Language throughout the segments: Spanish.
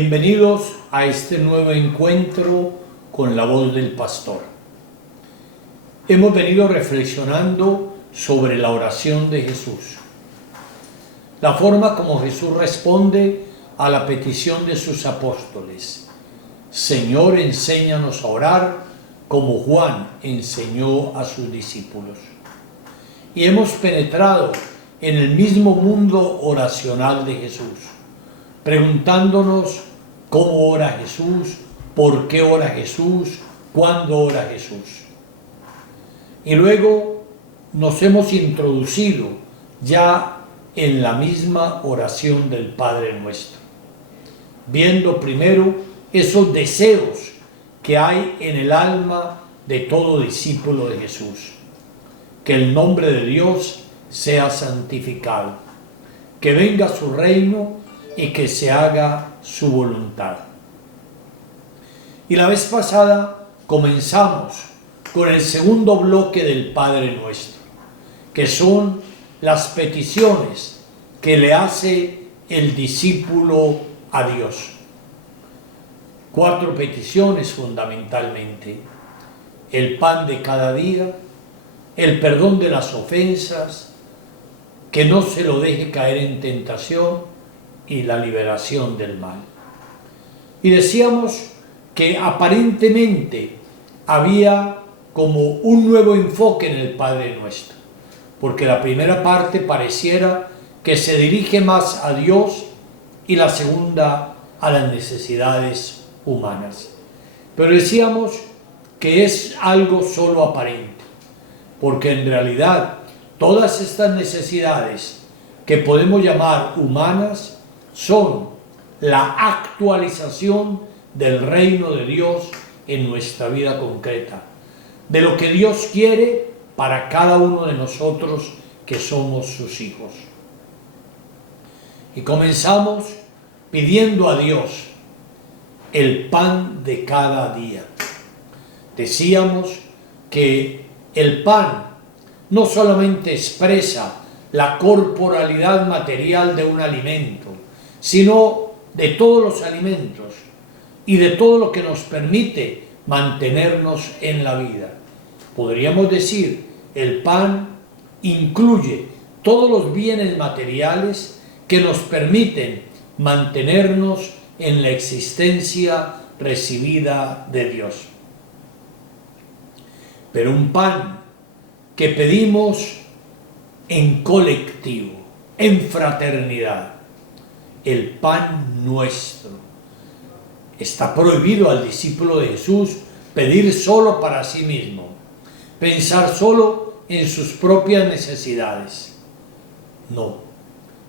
Bienvenidos a este nuevo encuentro con la voz del pastor. Hemos venido reflexionando sobre la oración de Jesús, la forma como Jesús responde a la petición de sus apóstoles. Señor, enséñanos a orar como Juan enseñó a sus discípulos. Y hemos penetrado en el mismo mundo oracional de Jesús, preguntándonos cómo ora Jesús, por qué ora Jesús, cuándo ora Jesús. Y luego nos hemos introducido ya en la misma oración del Padre Nuestro, viendo primero esos deseos que hay en el alma de todo discípulo de Jesús. Que el nombre de Dios sea santificado, que venga su reino y que se haga su voluntad. Y la vez pasada comenzamos con el segundo bloque del Padre Nuestro, que son las peticiones que le hace el discípulo a Dios. 4 peticiones fundamentalmente: el pan de cada día, el perdón de las ofensas, que no se lo deje caer en tentación, y la liberación del mal. Y decíamos que aparentemente había como un nuevo enfoque en el Padre Nuestro, porque la primera parte pareciera que se dirige más a Dios y la segunda a las necesidades humanas. Pero decíamos que es algo solo aparente, porque en realidad todas estas necesidades que podemos llamar humanas son la actualización del reino de Dios en nuestra vida concreta, de lo que Dios quiere para cada uno de nosotros que somos sus hijos. Y comenzamos pidiendo a Dios el pan de cada día. Decíamos que el pan no solamente expresa la corporalidad material de un alimento, sino de todos los alimentos y de todo lo que nos permite mantenernos en la vida. Podríamos decir, el pan incluye todos los bienes materiales que nos permiten mantenernos en la existencia recibida de Dios. Pero un pan que pedimos en colectivo, en fraternidad, el pan nuestro. Está prohibido al discípulo de Jesús pedir solo para sí mismo, pensar solo en sus propias necesidades. No,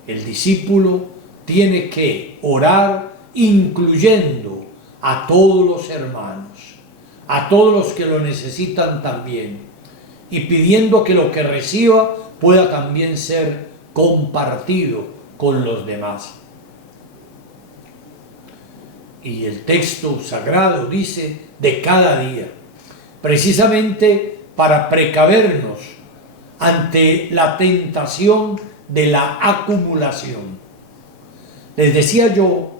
el discípulo tiene que orar incluyendo a todos los hermanos, a todos los que lo necesitan también, y pidiendo que lo que reciba pueda también ser compartido con los demás. Y el texto sagrado dice de cada día, precisamente para precavernos ante la tentación de la acumulación. Les decía yo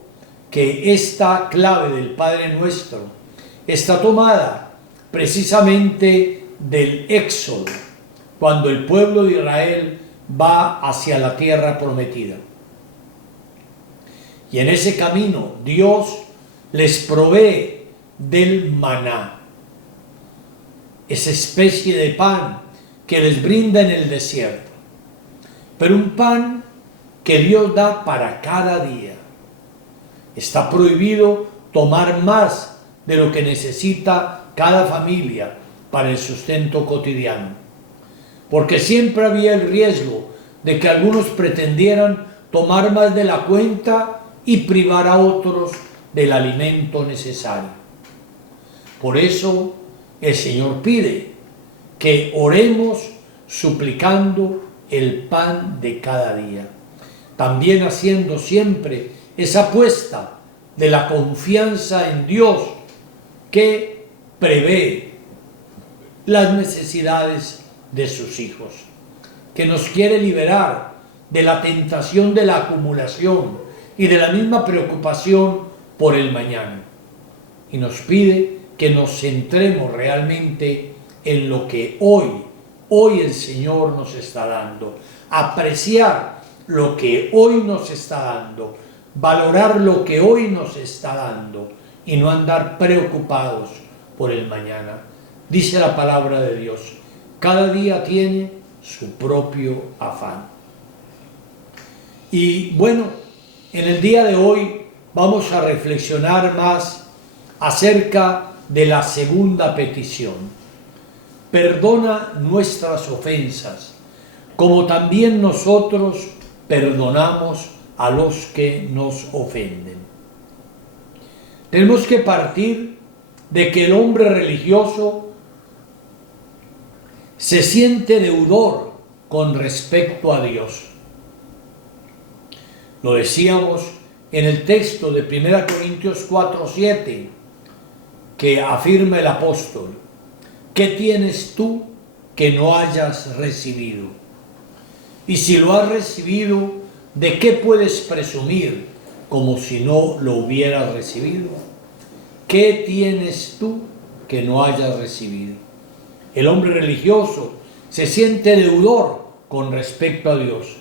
que esta clave del Padre Nuestro está tomada precisamente del Éxodo, cuando el pueblo de Israel va hacia la tierra prometida. Y en ese camino Dios les provee del maná, esa especie de pan que les brinda en el desierto, pero un pan que Dios da para cada día. Está prohibido tomar más de lo que necesita cada familia para el sustento cotidiano, porque siempre había el riesgo de que algunos pretendieran tomar más de la cuenta y privar a otros del alimento necesario. Por eso el Señor pide que oremos suplicando el pan de cada día, también haciendo siempre esa apuesta de la confianza en Dios que prevé las necesidades de sus hijos, que nos quiere liberar de la tentación de la acumulación y de la misma preocupación por el mañana. Y nos pide que nos centremos realmente en lo que hoy el Señor nos está dando. Apreciar lo que hoy nos está dando. Valorar lo que hoy nos está dando. Y no andar preocupados por el mañana. Dice la palabra de Dios, cada día tiene su propio afán. Y bueno, en el día de hoy vamos a reflexionar más acerca de la segunda petición. Perdona nuestras ofensas, como también nosotros perdonamos a los que nos ofenden. Tenemos que partir de que el hombre religioso se siente deudor con respecto a Dios. Lo decíamos en el texto de 1 Corintios 4:7, que afirma el apóstol: ¿qué tienes tú que no hayas recibido? Y si lo has recibido, ¿de qué puedes presumir como si no lo hubieras recibido? ¿Qué tienes tú que no hayas recibido? El hombre religioso se siente deudor con respecto a Dios.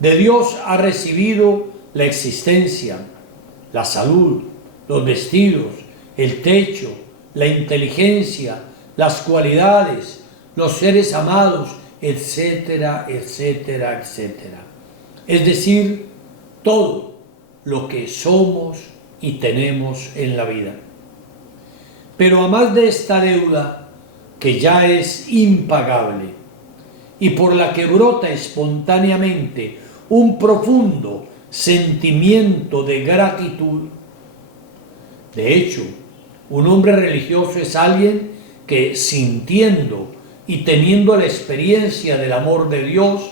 De Dios ha recibido la existencia, la salud, los vestidos, el techo, la inteligencia, las cualidades, los seres amados, etcétera, etcétera, etcétera. Es decir, todo lo que somos y tenemos en la vida. Pero a más de esta deuda, que ya es impagable y por la que brota espontáneamente un profundo sentimiento de gratitud. De hecho, un hombre religioso es alguien que, sintiendo y teniendo la experiencia del amor de Dios,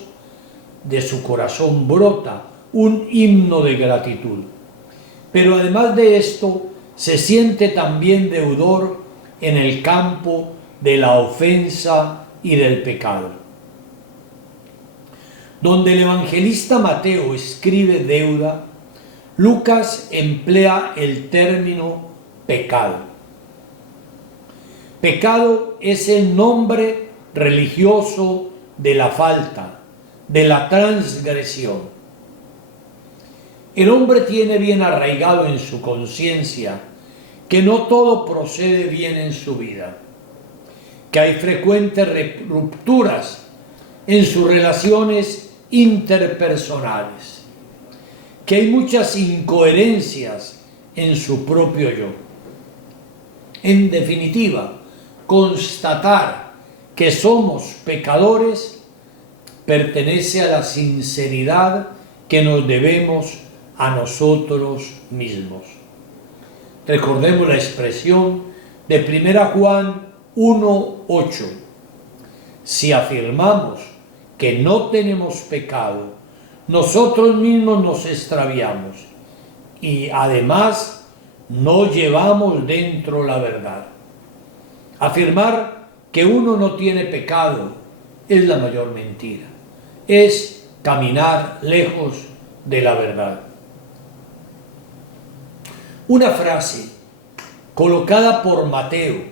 de su corazón brota un himno de gratitud. Pero además de esto, se siente también deudor en el campo de la ofensa y del pecado. Donde el evangelista Mateo escribe deuda, Lucas emplea el término pecado. Pecado es el nombre religioso de la falta, de la transgresión. El hombre tiene bien arraigado en su conciencia que no todo procede bien en su vida, que hay frecuentes rupturas en sus relaciones interpersonales, que hay muchas incoherencias en su propio yo. En definitiva, constatar que somos pecadores pertenece a la sinceridad que nos debemos a nosotros mismos. Recordemos la expresión de 1 Juan 1:8. Si afirmamos que no tenemos pecado, nosotros mismos nos extraviamos y además no llevamos dentro la verdad. Afirmar que uno no tiene pecado es la mayor mentira. Es caminar lejos de la verdad. Una frase colocada por Mateo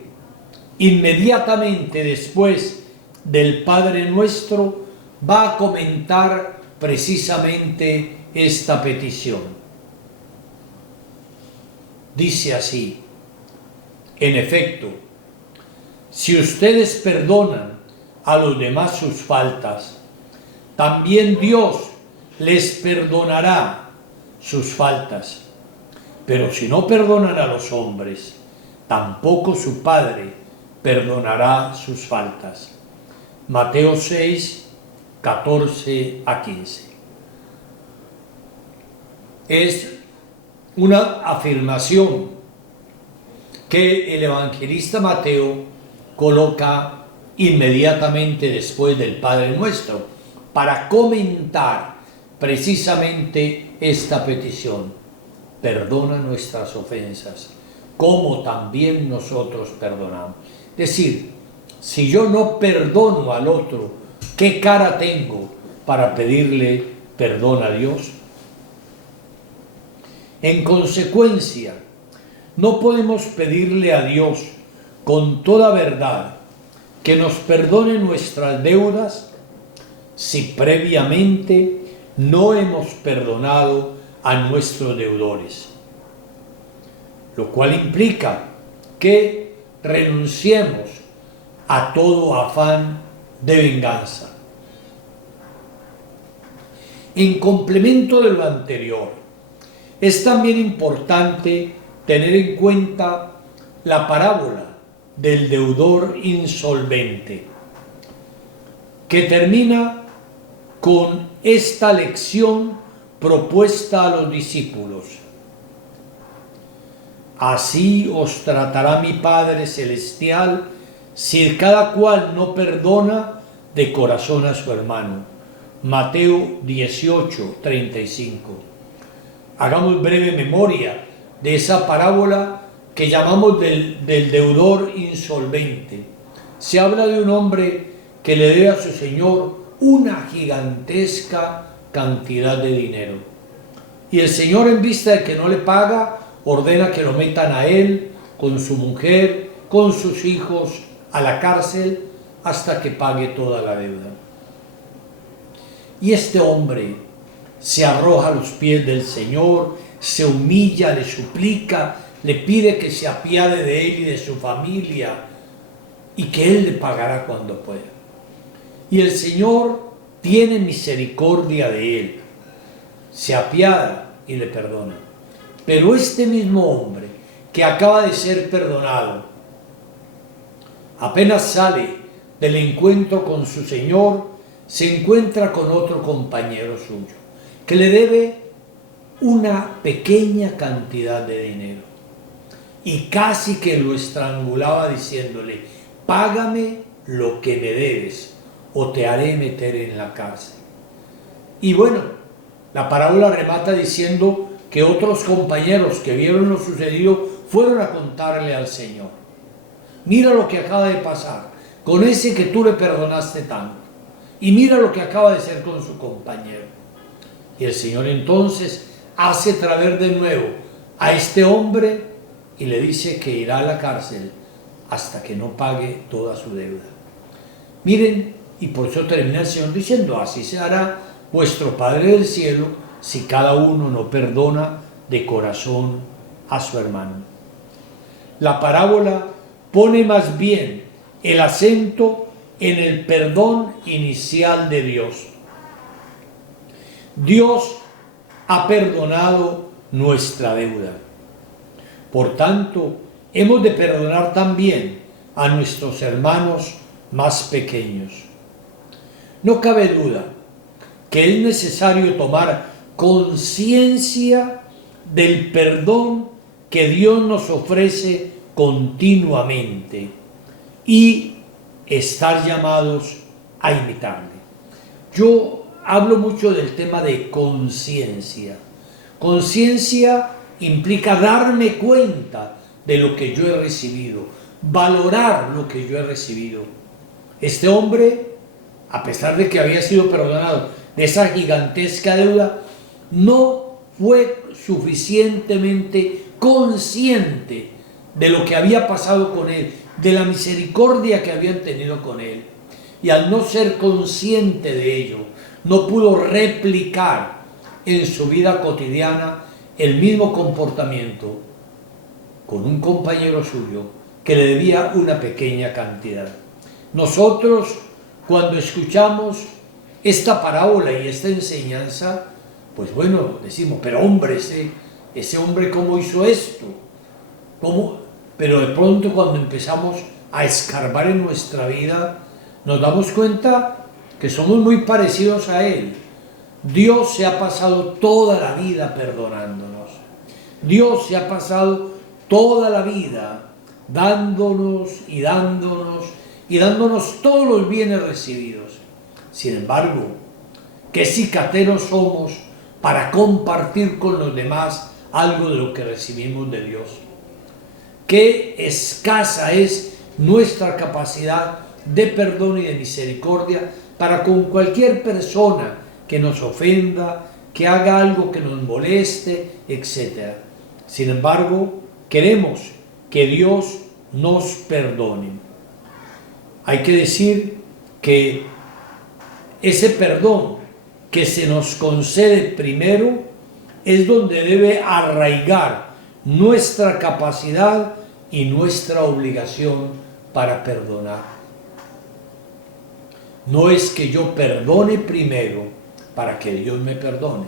inmediatamente después del Padre Nuestro va a comentar precisamente esta petición. Dice así: en efecto, si ustedes perdonan a los demás sus faltas, también Dios les perdonará sus faltas. Pero si no perdonan a los hombres, tampoco su Padre perdonará sus faltas. Mateo 6, 14 a 15. Es una afirmación que el evangelista Mateo coloca inmediatamente después del Padre Nuestro para comentar precisamente esta petición. Perdona nuestras ofensas, como también nosotros perdonamos. Es decir, si yo no perdono al otro, ¿qué cara tengo para pedirle perdón a Dios? En consecuencia, no podemos pedirle a Dios con toda verdad que nos perdone nuestras deudas si previamente no hemos perdonado a nuestros deudores. Lo cual implica que renunciemos a todo afán de venganza. En complemento de lo anterior, es también importante tener en cuenta la parábola del deudor insolvente, que termina con esta lección propuesta a los discípulos. Así os tratará mi Padre Celestial si cada cual no perdona de corazón a su hermano. Mateo 18:35. Hagamos breve memoria de esa parábola que llamamos del deudor insolvente. Se habla de un hombre que le debe a su señor una gigantesca cantidad de dinero. Y el señor, en vista de que no le paga, ordena que lo metan a él, con su mujer, con sus hijos, a la cárcel hasta que pague toda la deuda. Y este hombre se arroja a los pies del Señor, se humilla, le suplica, le pide que se apiade de él y de su familia y que él le pagará cuando pueda. Y el Señor tiene misericordia de él, se apiada y le perdona. Pero este mismo hombre que acaba de ser perdonado, apenas sale del encuentro con su Señor, se encuentra con otro compañero suyo, que le debe una pequeña cantidad de dinero. Y casi que lo estrangulaba diciéndole: págame lo que me debes o te haré meter en la cárcel. Y bueno, la parábola remata diciendo que otros compañeros que vieron lo sucedido fueron a contarle al Señor: mira lo que acaba de pasar con ese que tú le perdonaste tanto, y mira lo que acaba de hacer con su compañero. Y el Señor entonces hace traer de nuevo a este hombre y le dice que irá a la cárcel hasta que no pague toda su deuda. Miren, y por eso termina el Señor diciendo: así se hará vuestro Padre del cielo si cada uno no perdona de corazón a su hermano. La parábola pone más bien el acento en el perdón inicial de Dios. Dios ha perdonado nuestra deuda. Por tanto, hemos de perdonar también a nuestros hermanos más pequeños. No cabe duda que es necesario tomar conciencia del perdón que Dios nos ofrece continuamente y estar llamados a imitarle. Yo hablo mucho del tema de conciencia. Conciencia implica darme cuenta de lo que yo he recibido, valorar lo que yo he recibido. Este hombre, a pesar de que había sido perdonado de esa gigantesca deuda, no fue suficientemente consciente de lo que había pasado con él, de la misericordia que habían tenido con él. Y al no ser consciente de ello, no pudo replicar en su vida cotidiana el mismo comportamiento con un compañero suyo que le debía una pequeña cantidad. Nosotros, cuando escuchamos esta parábola y esta enseñanza, pues bueno, decimos: pero hombre, ese hombre ¿cómo hizo esto? ¿Cómo? Pero de pronto, cuando empezamos a escarbar en nuestra vida, nos damos cuenta que somos muy parecidos a él. Dios se ha pasado toda la vida perdonándonos. Dios se ha pasado toda la vida dándonos y dándonos y dándonos todos los bienes recibidos. Sin embargo, qué cicateros somos para compartir con los demás algo de lo que recibimos de Dios. Qué escasa es nuestra capacidad de perdón y de misericordia para con cualquier persona que nos ofenda, que haga algo que nos moleste, etc. Sin embargo, queremos que Dios nos perdone. Hay que decir que ese perdón que se nos concede primero es donde debe arraigar nuestra capacidad y nuestra obligación para perdonar. No es que yo perdone primero para que Dios me perdone.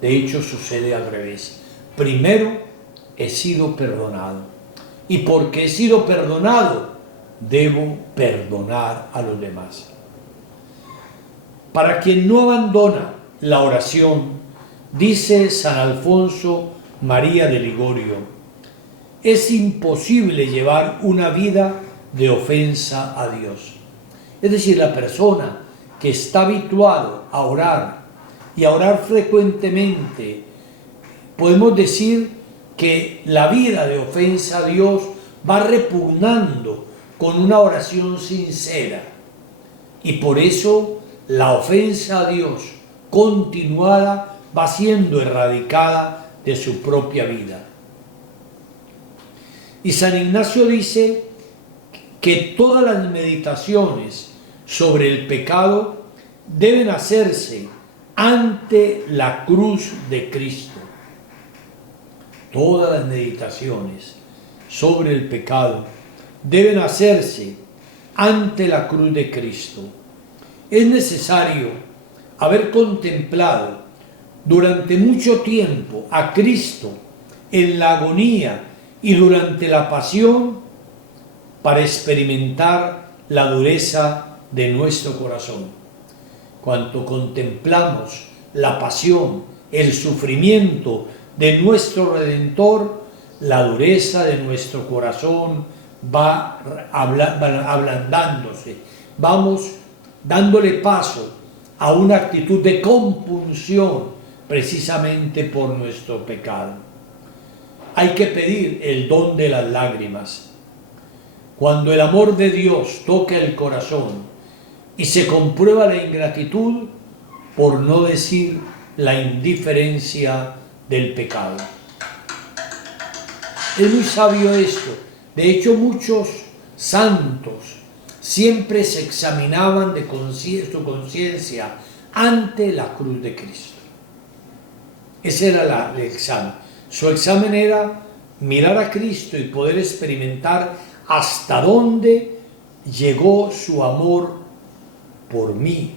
De hecho, sucede al revés. Primero he sido perdonado. Y porque he sido perdonado, debo perdonar a los demás. Para quien no abandona la oración, dice San Alfonso María de Ligorio, es imposible llevar una vida de ofensa a Dios. Es decir, la persona que está habituado a orar y a orar frecuentemente, podemos decir que la vida de ofensa a Dios va repugnando con una oración sincera. Y por eso la ofensa a Dios continuada va siendo erradicada de su propia vida. Y San Ignacio dice que todas las meditaciones sobre el pecado deben hacerse ante la cruz de Cristo. Todas las meditaciones sobre el pecado deben hacerse ante la cruz de Cristo. Es necesario haber contemplado durante mucho tiempo a Cristo en la agonía y durante la pasión para experimentar la dureza de nuestro corazón. Cuando contemplamos la pasión, el sufrimiento de nuestro Redentor, la dureza de nuestro corazón va ablandándose. Vamos dándole paso a una actitud de compunción precisamente por nuestro pecado. Hay que pedir el don de las lágrimas. Cuando el amor de Dios toca el corazón y se comprueba la ingratitud, por no decir la indiferencia del pecado. Es muy sabio esto. De hecho, muchos santos siempre se examinaban de su conciencia ante la cruz de Cristo. Ese era el examen. Su examen era mirar a Cristo y poder experimentar hasta dónde llegó su amor por mí,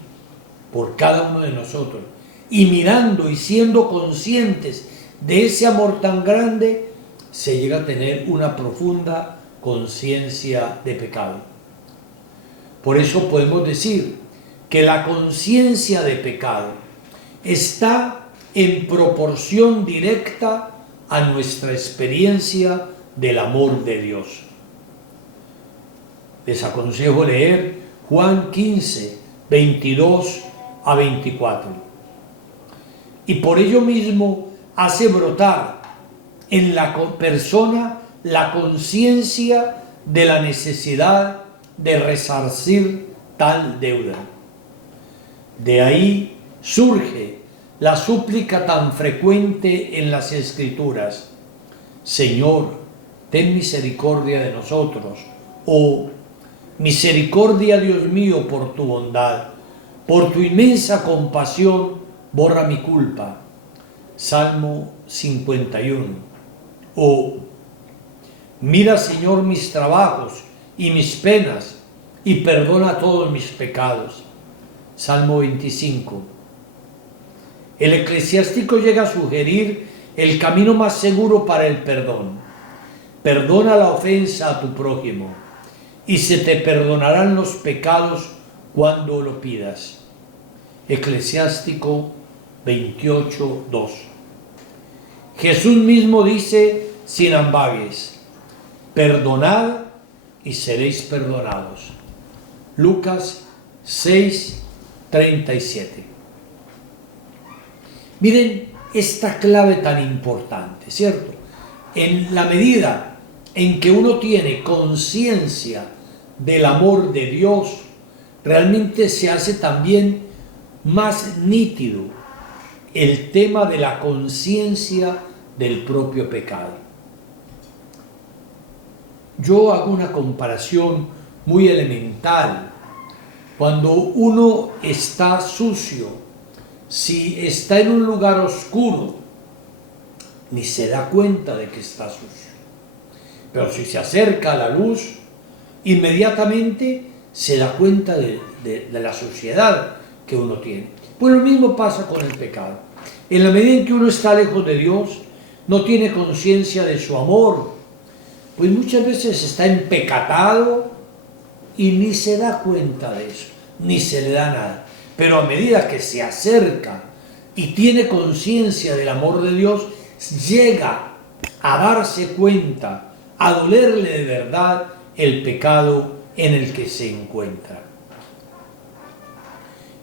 por cada uno de nosotros. Y mirando y siendo conscientes de ese amor tan grande, se llega a tener una profunda conciencia de pecado. Por eso podemos decir que la conciencia de pecado está en proporción directa a nuestra experiencia del amor de Dios. Les aconsejo leer Juan 15, 22 a 24. Y por ello mismo hace brotar en la persona la conciencia de la necesidad de resarcir tal deuda. De ahí surge la súplica tan frecuente en las Escrituras: Señor, ten misericordia de nosotros, o misericordia, Dios mío, por tu bondad, por tu inmensa compasión, borra mi culpa. Salmo 51. O mira, Señor, mis trabajos y mis penas, y perdona todos mis pecados. Salmo 25. El eclesiástico llega a sugerir el camino más seguro para el perdón. Perdona la ofensa a tu prójimo, y se te perdonarán los pecados cuando lo pidas. Eclesiástico 28:2. Jesús mismo dice sin ambages: perdonad y seréis perdonados. Lucas 6:37. Miren esta clave tan importante, ¿cierto? En la medida en que uno tiene conciencia del amor de Dios, realmente se hace también más nítido el tema de la conciencia del propio pecado. Yo hago una comparación muy elemental. Cuando uno está sucio, si está en un lugar oscuro, ni se da cuenta de que está sucio. Pero si se acerca a la luz, inmediatamente se da cuenta de la suciedad que uno tiene. Pues lo mismo pasa con el pecado. En la medida en que uno está lejos de Dios, no tiene conciencia de su amor, pues muchas veces está empecatado y ni se da cuenta de eso, ni se le da nada. Pero a medida que se acerca y tiene conciencia del amor de Dios, llega a darse cuenta, a dolerle de verdad el pecado en el que se encuentra.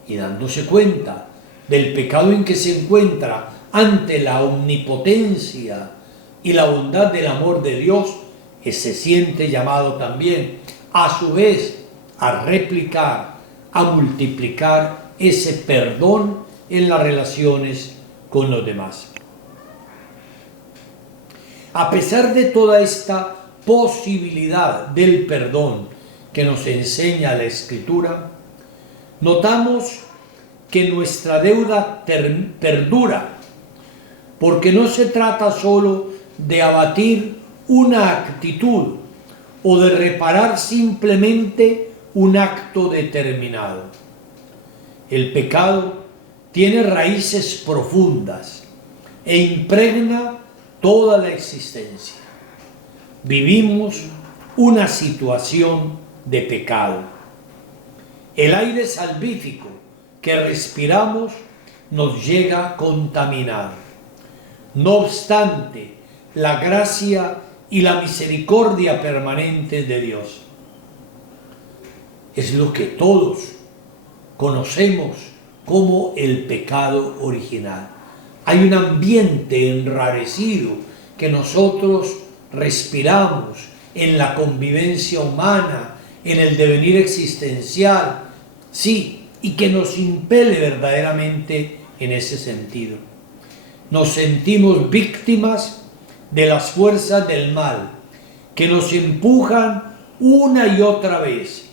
Y dándose cuenta del pecado en que se encuentra ante la omnipotencia y la bondad del amor de Dios, que se siente llamado también, a su vez, a replicar, a multiplicar ese perdón en las relaciones con los demás. A pesar de toda esta posibilidad del perdón que nos enseña la Escritura, notamos que nuestra deuda perdura, porque no se trata solo de abatir una actitud o de reparar simplemente un acto determinado. El pecado tiene raíces profundas e impregna toda la existencia. Vivimos una situación de pecado. El aire salvífico que respiramos nos llega a contaminar. No obstante, la gracia y la misericordia permanente de Dios es lo que todos conocemos como el pecado original. Hay un ambiente enrarecido que nosotros respiramos en la convivencia humana, en el devenir existencial, sí, y que nos impele verdaderamente en ese sentido. Nos sentimos víctimas de las fuerzas del mal, que nos empujan una y otra vez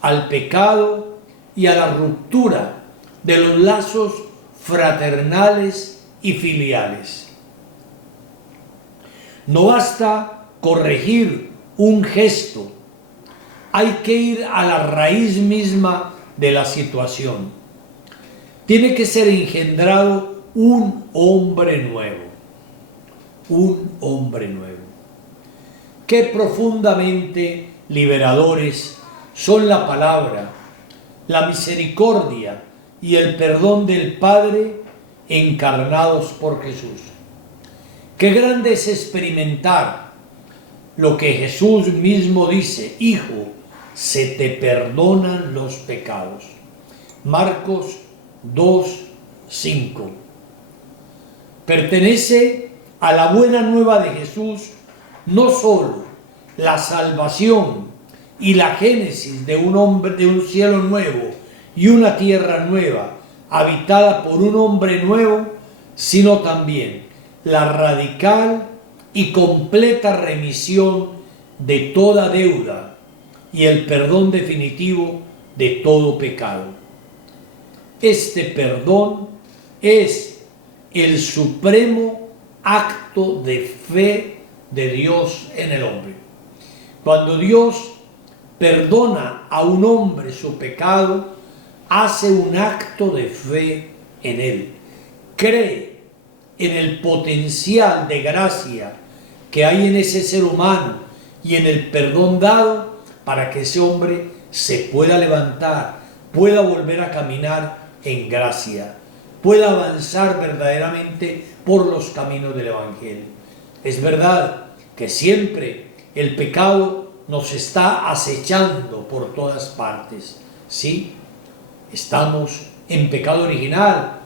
al pecado y a la ruptura de los lazos fraternales y filiales. No basta corregir un gesto, hay que ir a la raíz misma de la situación. Tiene que ser engendrado un hombre nuevo. Un hombre nuevo. Qué profundamente liberadores son la palabra, la misericordia y el perdón del Padre encarnados por Jesús. Qué grande es experimentar lo que Jesús mismo dice: Hijo, se te perdonan los pecados. Marcos 2:5. Pertenece a la buena nueva de Jesús no solo la salvación y la génesis de un hombre, de un cielo nuevo y una tierra nueva habitada por un hombre nuevo, sino también la radical y completa remisión de toda deuda y el perdón definitivo de todo pecado. Este perdón es el supremo acto de fe de Dios en el hombre. Cuando Dios perdona a un hombre su pecado, hace un acto de fe en él. Cree en el potencial de gracia que hay en ese ser humano y en el perdón dado para que ese hombre se pueda levantar, pueda volver a caminar en gracia, pueda avanzar verdaderamente por los caminos del Evangelio. Es verdad que siempre el pecado nos está acechando por todas partes. Sí, estamos en pecado original.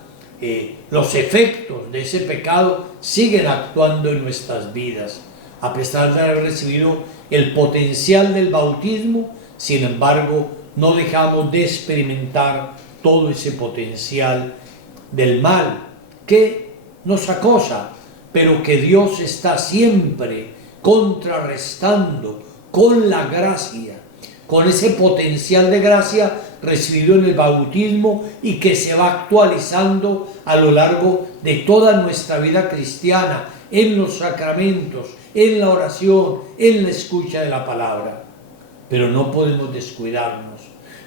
Los efectos de ese pecado siguen actuando en nuestras vidas. A pesar de haber recibido el potencial del bautismo, sin embargo, no dejamos de experimentar todo ese potencial del mal que nos acosa, pero que Dios está siempre contrarrestando con la gracia, con ese potencial de gracia recibido en el bautismo y que se va actualizando a lo largo de toda nuestra vida cristiana, en los sacramentos, en la oración, en la escucha de la palabra. Pero no podemos descuidarnos,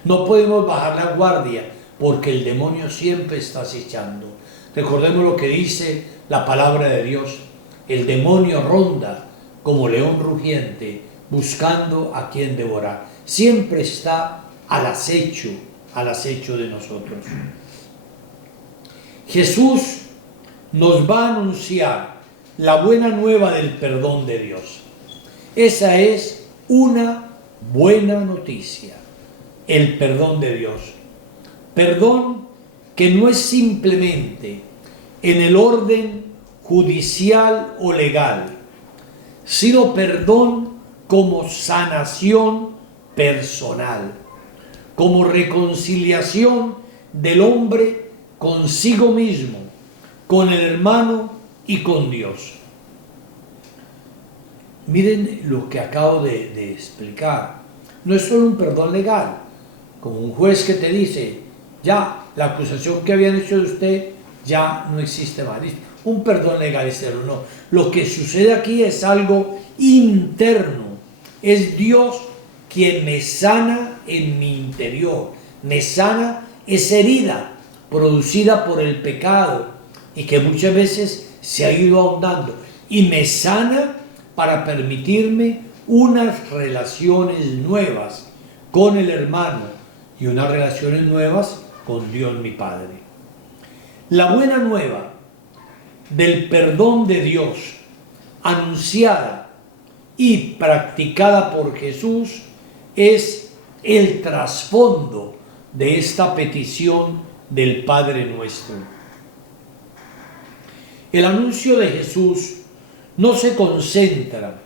no podemos bajar la guardia, porque el demonio siempre está acechando. Recordemos lo que dice la palabra de Dios: el demonio ronda como león rugiente, buscando a quien devorar. Siempre está al acecho de nosotros. Jesús nos va a anunciar la buena nueva del perdón de Dios. Esa es una buena noticia, el perdón de Dios. Perdón que no es simplemente en el orden judicial o legal, sino perdón como sanación personal, como reconciliación del hombre consigo mismo, con el hermano y con Dios. Miren lo que acabo de explicar. No es solo un perdón legal, como un juez que te dice: ya, la acusación que habían hecho de usted ya no existe más. Un perdón legal externo, no. Lo que sucede aquí es algo interno. Es Dios quien me sana en mi interior, me sana esa herida producida por el pecado y que muchas veces se ha ido ahondando, y me sana para permitirme unas relaciones nuevas con el hermano y unas relaciones nuevas con Dios mi Padre. La buena nueva del perdón de Dios, anunciada y practicada por Jesús, es el trasfondo de esta petición del Padre nuestro. El anuncio de Jesús no se concentra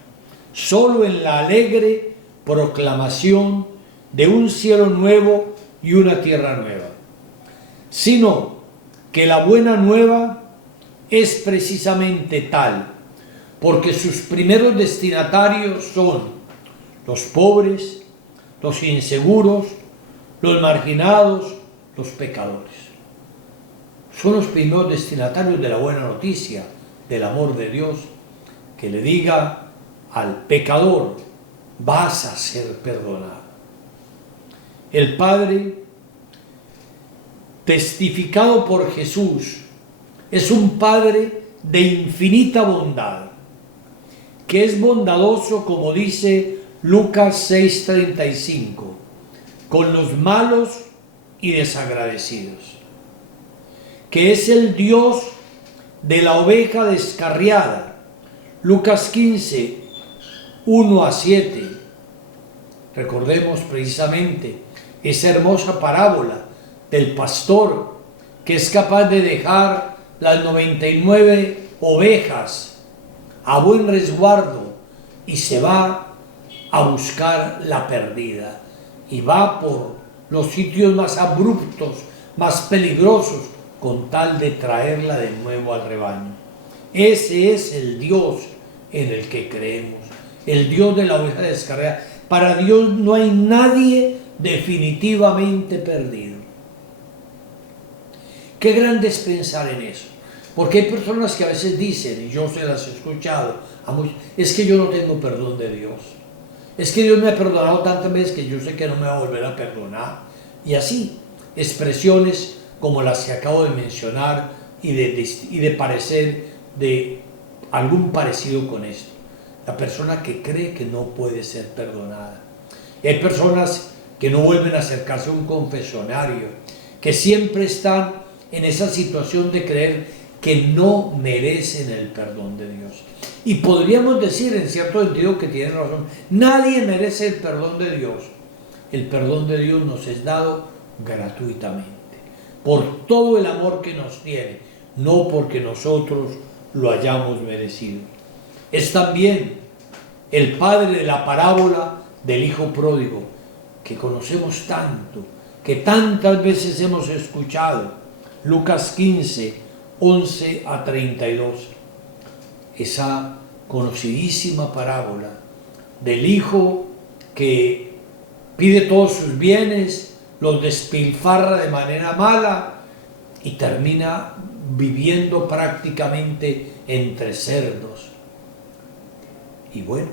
solo en la alegre proclamación de un cielo nuevo y una tierra nueva, sino que la buena nueva es precisamente tal, porque sus primeros destinatarios son los pobres, los inseguros, los marginados, los pecadores. Son los primeros destinatarios de la buena noticia, del amor de Dios, que le diga al pecador: vas a ser perdonado. El Padre, testificado por Jesús, es un Padre de infinita bondad, que es bondadoso, como dice Lucas 6:35, con los malos y desagradecidos, que es el Dios de la oveja descarriada, Lucas 15, 1-7. Recordemos precisamente esa hermosa parábola del pastor que es capaz de dejar las 99 ovejas a buen resguardo y se va a buscar la perdida, y va por los sitios más abruptos, más peligrosos, con tal de traerla de nuevo al rebaño. Ese es el Dios en el que creemos, el Dios de la oveja descarriada. Para Dios no hay nadie definitivamente perdido. Qué grande es pensar en eso, porque hay personas que a veces dicen, y yo se las he escuchado a muchos: es que yo no tengo perdón de Dios, es que Dios me ha perdonado tantas veces que yo sé que no me va a volver a perdonar. Y así, expresiones como las que acabo de mencionar y de parecer de algún parecido con esto. La persona que cree que no puede ser perdonada. Y hay personas que no vuelven a acercarse a un confesionario, que siempre están en esa situación de creer que no merecen el perdón de Dios. Y podríamos decir en cierto sentido que tienen razón. Nadie merece el perdón de Dios. El perdón de Dios nos es dado gratuitamente, por todo el amor que nos tiene, no porque nosotros lo hayamos merecido. Es también el padre de la parábola del hijo pródigo, que conocemos tanto, que tantas veces hemos escuchado. Lucas 15, 11 a 32. Esa conocidísima parábola del hijo que pide todos sus bienes, los despilfarra de manera mala y termina viviendo prácticamente entre cerdos. Y bueno,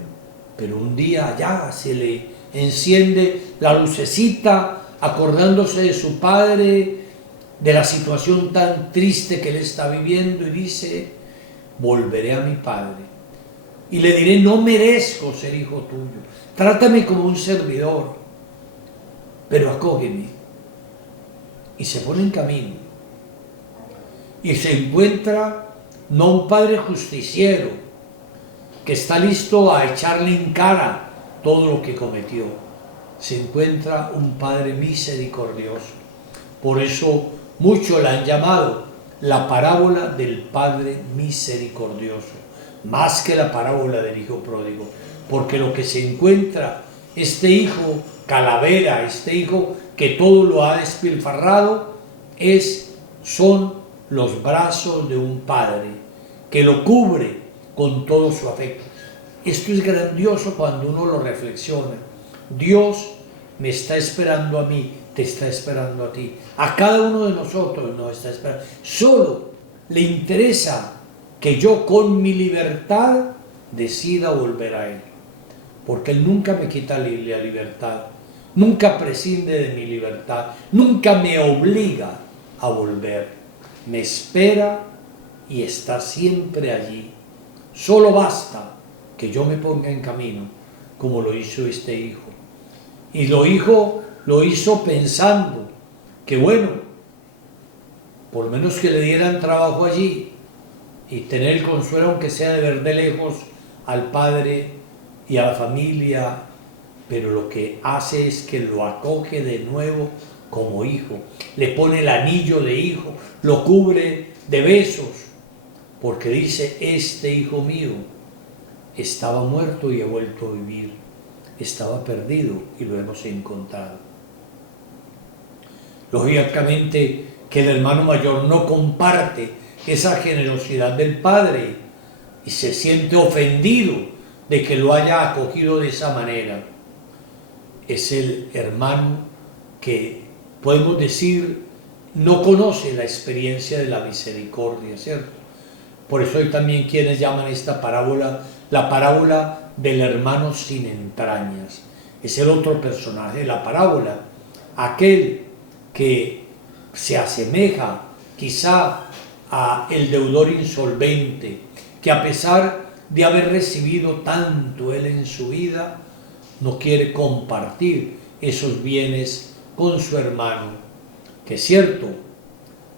pero un día allá se le enciende la lucecita acordándose de su padre, de la situación tan triste que él está viviendo, y dice: volveré a mi padre y le diré: no merezco ser hijo tuyo, trátame como un servidor, pero acógeme. Y se pone en camino y se encuentra no un padre justiciero que está listo a echarle en cara todo lo que cometió, se encuentra un padre misericordioso. Por eso muchos la han llamado la parábola del padre misericordioso, más que la parábola del hijo pródigo, porque lo que se encuentra este hijo calavera, este hijo que todo lo ha despilfarrado, son los brazos de un padre que lo cubre con todo su afecto. Esto es grandioso cuando uno lo reflexiona. Dios me está esperando a mí, te está esperando a ti, a cada uno de nosotros nos está esperando. Solo le interesa que yo con mi libertad decida volver a Él, porque Él nunca me quita la libertad, nunca prescinde de mi libertad, nunca me obliga a volver, me espera y está siempre allí. Solo basta que yo me ponga en camino, como lo hizo este hijo. Y lo hizo pensando que bueno, por lo menos que le dieran trabajo allí y tener el consuelo, aunque sea de ver de lejos al padre y a la familia, pero lo que hace es que lo acoge de nuevo como hijo, le pone el anillo de hijo, lo cubre de besos, porque dice: este hijo mío estaba muerto y ha vuelto a vivir, estaba perdido y lo hemos encontrado. Lógicamente que el hermano mayor no comparte esa generosidad del padre y se siente ofendido de que lo haya acogido de esa manera. Es el hermano que, podemos decir, no conoce la experiencia de la misericordia, ¿cierto? Por eso hay también quienes llaman esta parábola la parábola del hermano sin entrañas. Es el otro personaje de la parábola, aquel que se asemeja quizá a el deudor insolvente, que a pesar de haber recibido tanto él en su vida, no quiere compartir esos bienes con su hermano, que es cierto,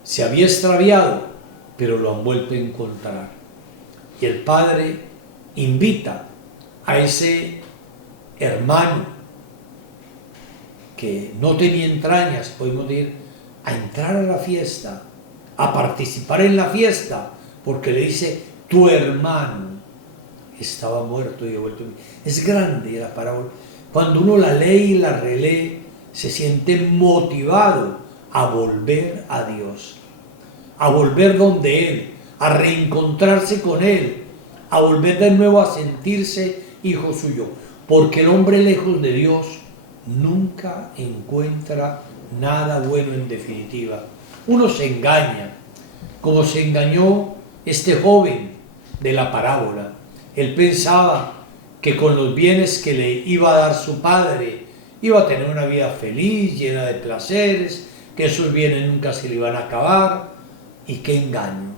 se había extraviado, pero lo han vuelto a encontrar. Y el padre invita a ese hermano que no tenía entrañas, podemos decir, a entrar a la fiesta, a participar en la fiesta, porque le dice: tu hermano estaba muerto y ha vuelto a vivir. Es grande la parábola. Cuando uno la lee y la relee, se siente motivado a volver a Dios, a volver donde Él, a reencontrarse con Él, a volver de nuevo a sentirse hijo suyo, porque el hombre lejos de Dios nunca encuentra nada bueno en definitiva. Uno se engaña, como se engañó este joven de la parábola. Él pensaba que con los bienes que le iba a dar su padre iba a tener una vida feliz, llena de placeres, que esos bienes nunca se le iban a acabar. Y qué engaño.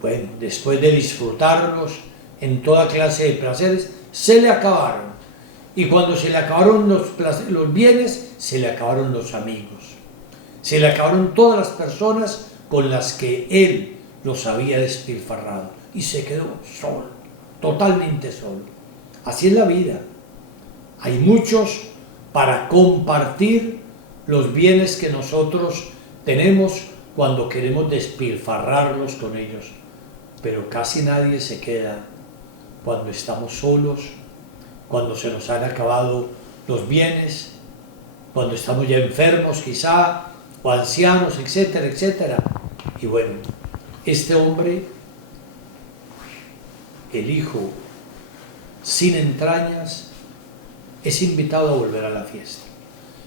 Bueno, después de disfrutarlos en toda clase de placeres, se le acabaron. Y cuando se le acabaron los bienes, se le acabaron los amigos. Se le acabaron todas las personas con las que él los había despilfarrado. Y se quedó solo, totalmente solo. Así es la vida. Hay muchos para compartir los bienes que nosotros tenemos cuando queremos despilfarrarlos con ellos. Pero casi nadie se queda cuando estamos solos, cuando se nos han acabado los bienes, cuando estamos ya enfermos quizá, o ancianos, etcétera, etcétera. Y bueno, Este hombre, el hijo sin entrañas, es invitado a volver a la fiesta.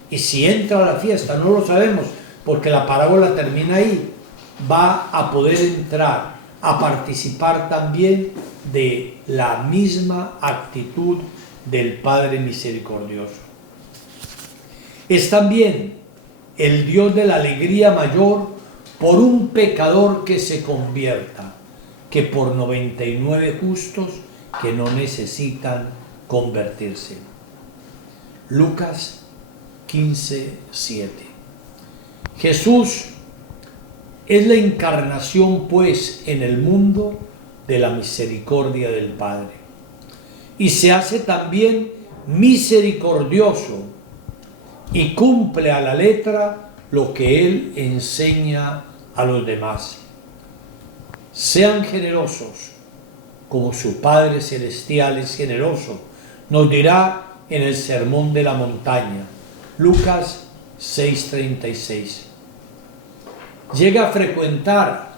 Y si entra a la fiesta, no lo sabemos, porque la parábola termina ahí, va a poder entrar a participar también de la misma actitud del Padre misericordioso. Es también el Dios de la alegría mayor por un pecador que se convierta, que por 99 justos que no necesitan convertirse. Lucas 15:7. Jesús es la encarnación, pues, en el mundo de la misericordia del Padre. Y se hace también misericordioso y cumple a la letra lo que Él enseña a los demás. Sean generosos, como su Padre Celestial es generoso, nos dirá en el Sermón de la Montaña, Lucas 6:36. Llega a frecuentar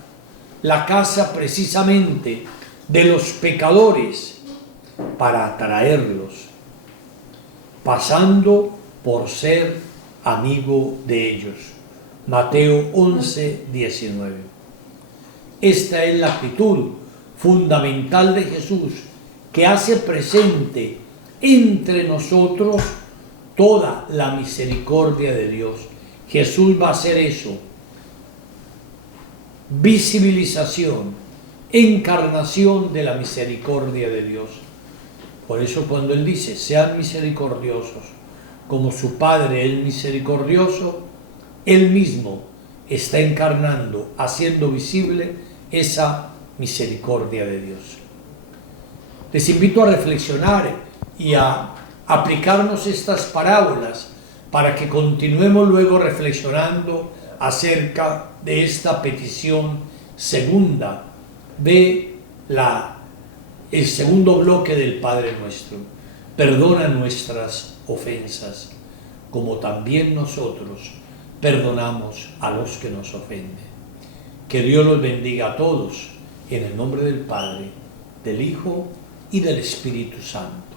la casa precisamente de los pecadores para atraerlos, pasando por ser amigo de ellos. Mateo 11:19. Esta es la actitud fundamental de Jesús, que hace presente entre nosotros toda la misericordia de Dios. Jesús va a hacer eso. Visibilización, encarnación de la misericordia de Dios. Por eso cuando Él dice, sean misericordiosos, como su Padre es misericordioso, Él mismo está encarnando, haciendo visible esa misericordia de Dios. Les invito a reflexionar y a aplicarnos estas parábolas para que continuemos luego reflexionando acerca de esta petición segunda de el segundo bloque del Padre Nuestro. Perdona nuestras ofensas, como también nosotros perdonamos a los que nos ofenden. Que Dios los bendiga a todos, en el nombre del Padre, del Hijo y del Espíritu Santo.